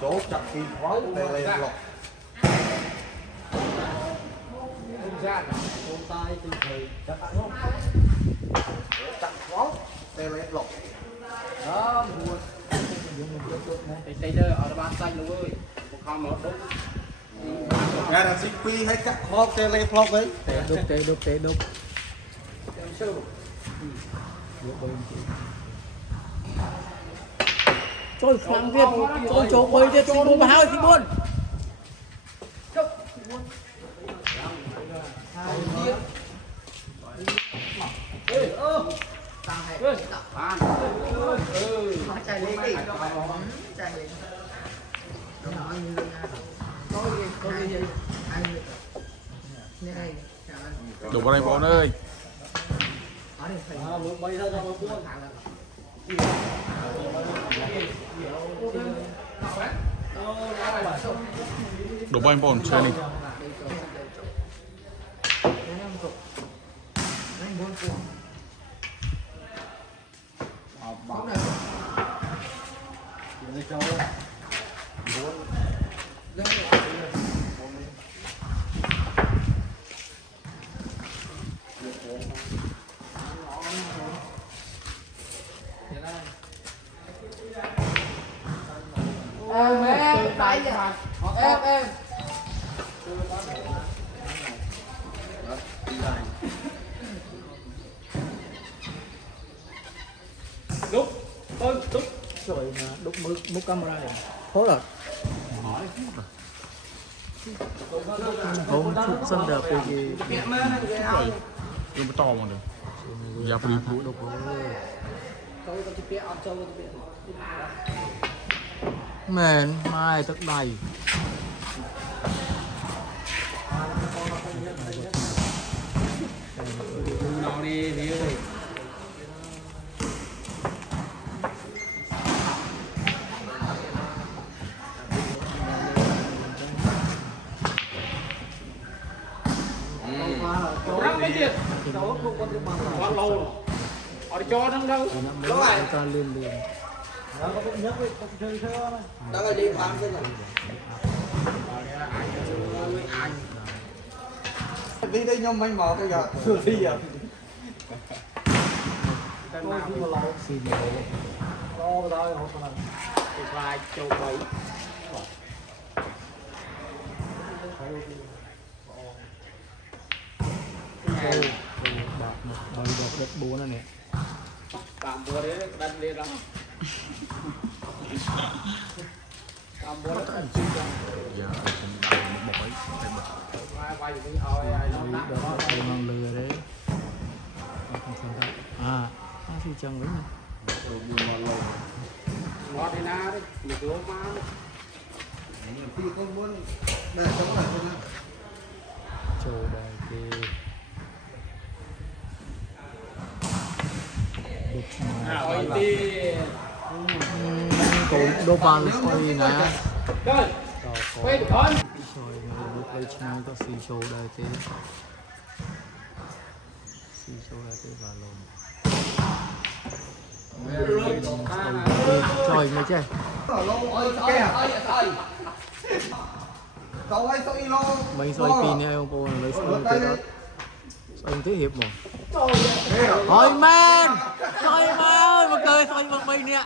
chỗ chặt kim khói để lên lọc con tay từ thời chặt không chặt khói để lên lọc đó buồn tay đây ở bàn tay luôn ơi không mở đúng nghe là xích quy hay cắt khói để lên lọc đấy đục trôi khám việt trôi chỗ bơi việt trôi bùa hao thì buồn chạy lên đi chạy lên Đủ vào đây bọn ơi. Đủ bao nhiêu bọn chơi đi. em phải em rồi mà đục múc camera này khó rồi không chụp sân đẹp cái gì Cái to mà được. Dạ phải đi đục. mền mai tức đầy nó đi đi ơi răng cái gì quá lâu ở cho nó đâu ta lên đó là đi phạm thế này đi đây nhóm mình mở cái giờ đi giờ xin vài châu bảy đợt bố nó nè tạm bữa đấy đặt lên đó tạm bữa đó Dạ cũng đào một bọc ấy. quay đi hỏi nó đợt nó mang lừa đấy à thì chẳng lấy nè ngọt thì na đấy mình cứ ôm má khi không muốn để chống lại cho nó chờ đây thì hỏi đi cũng đô ban xoay nè rồi quay được con xoay lúc đây chai có xì show đây thế xì show đây thế và lồn trời mày chơi cậu ấy tôi lo mấy xoay pin này ông cô lấy xoay thế đó xoay thế hiệp mà thôi men xoay mà ơi mà cười xoay bằng mình nè